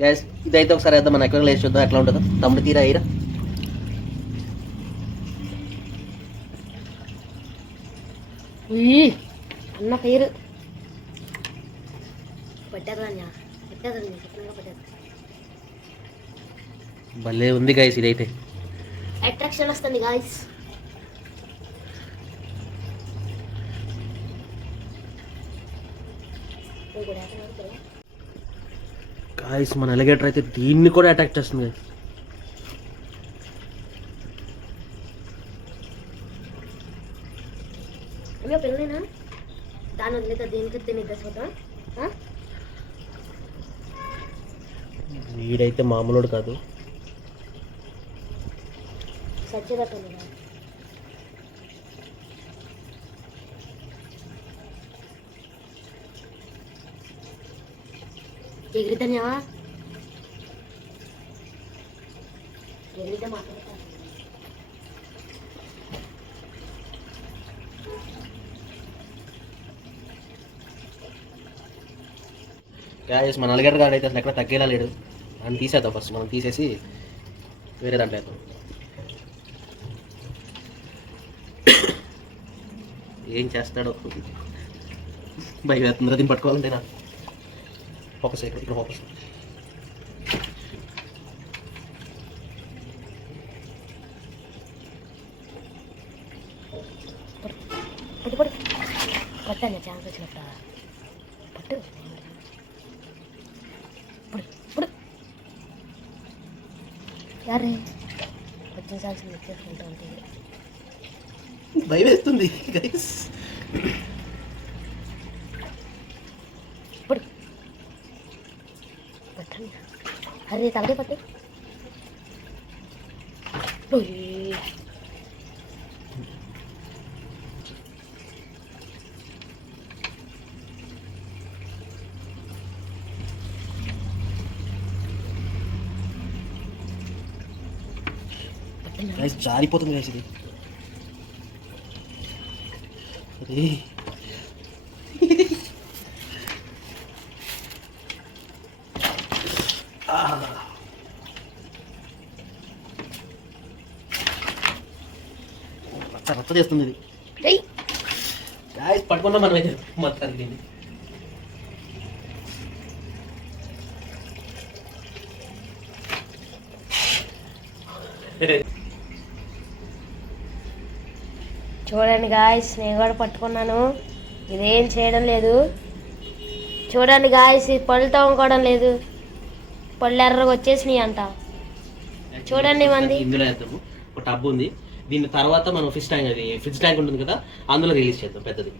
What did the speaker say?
Gas ఇదైతే ఒకసారి వేద్దాం, మన ఎక్కడ వేసి చూద్దాం ఎట్లా ఉంటుందో. తమ్ముడు తీరా అయ్యిరా. అన్న పేరు భలే ఉంది గాయస్, ఇదైతే అట్రాక్షన్ వస్తుంది గాయస్. గాయస్ మన ఎలిగేటర్ అయితే దీన్ని కూడా అటాక్ చేస్తుంది గాయస్. పెళ్ళైనా దాని వదిలేత దేనికి తినిద్దాం. వీడైతే మామూలుడు కాదు. సచ్చేదట్టు ఎగిరిద్దన్యా ఎగిరిద్దా మాట్లాడతా. గాయస్ మన అలిగేటర్ గాడు అయితే అసలు ఎక్కడ తగ్గేలా లేడు. అని తీసేద్దాం ఫస్ట్, మనం తీసేసి వేరే దాంట్లో వేద్దాం. ఏం చేస్తాడో భయం వేస్తుంది. దీన్ని పట్టుకోవాలంటే నాకు ఫోకస్ ఇక్కడ ఫోకస్. పట్టు పట్టు పట్టాను ఛాన్స్ వచ్చినట్ట పట్టు ఇప్పుడు యారే వచ్చిన ఛాన్స్ ఇచ్చేసుకుంటా ఉంటే భయం వేస్తుంది గైస్. ఇప్పుడు పట్టండి. అరే తలకే పట్టు. గైస్ జారిపోతుంది గైస్ ఇది. అరే రచ్చ చేస్తుంది ఇది. గాయస్ పట్టుకున్నాం మనం అయితే మొత్తం దీన్ని. చూడండి గాయస్, నేను కూడా పట్టుకున్నాను. ఇదేం చేయడం లేదు. చూడండి గాయస్, ఇది పళ్ళు తోముకోవడం లేదు. పళ్ళు ఎర్రగా వచ్చేసినాయి అంట. చూడండి మంది. ఇందులో వేద్దాము. ఒక టబ్ ఉంది, దీని తర్వాత మనం ఫిష్ ట్యాంక్, అది ఫ్రిడ్జ్ ట్యాంక్ ఉంటుంది కదా, అందులో రిలీజ్ చేద్దాం పెద్దది.